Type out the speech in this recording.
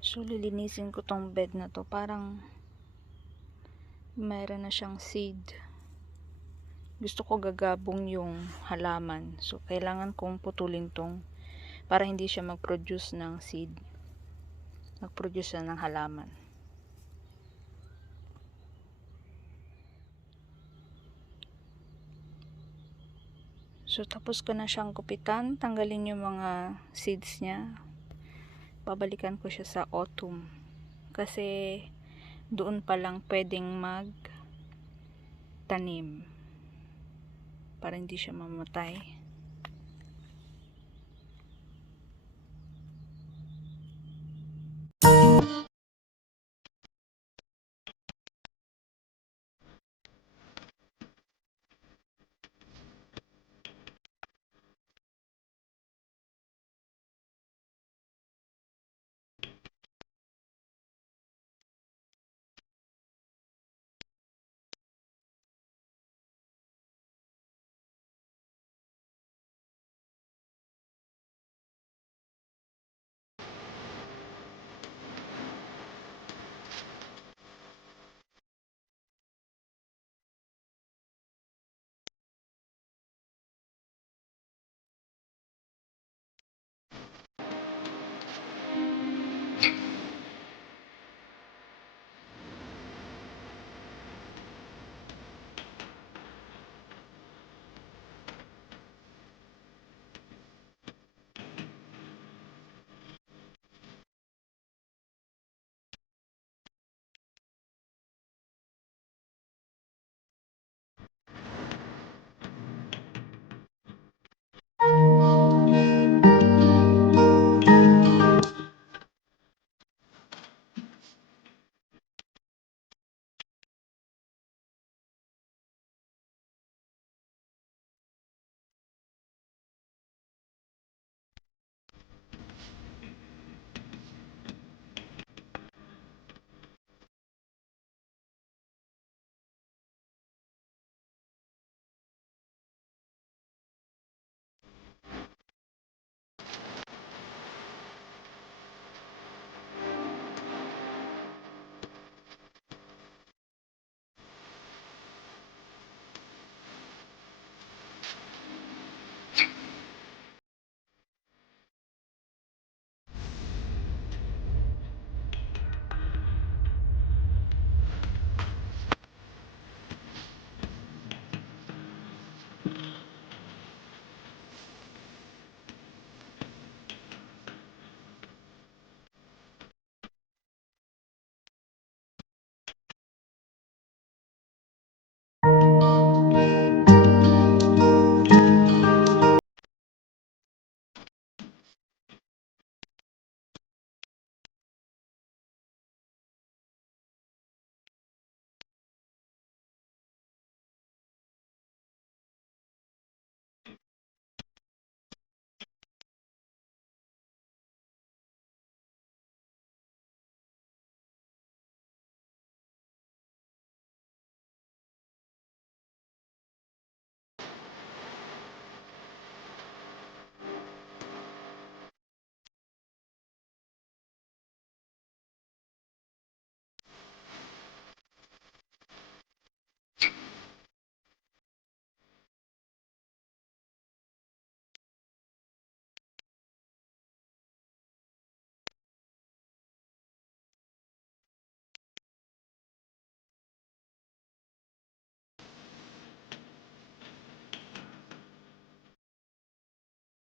So lilinisin ko tong bed na to, parang mayroon na siyang seed. Gusto ko gagabong yung halaman, so kailangan kong putulin tong para hindi siya mag-produce ng seed, mag-produce na ng halaman. So tapos ko na siyang gupitan, tanggalin yung mga seeds niya. Babalikan ko siya sa autumn kasi doon pa lang pwedeng mag tanim para hindi siya mamatay.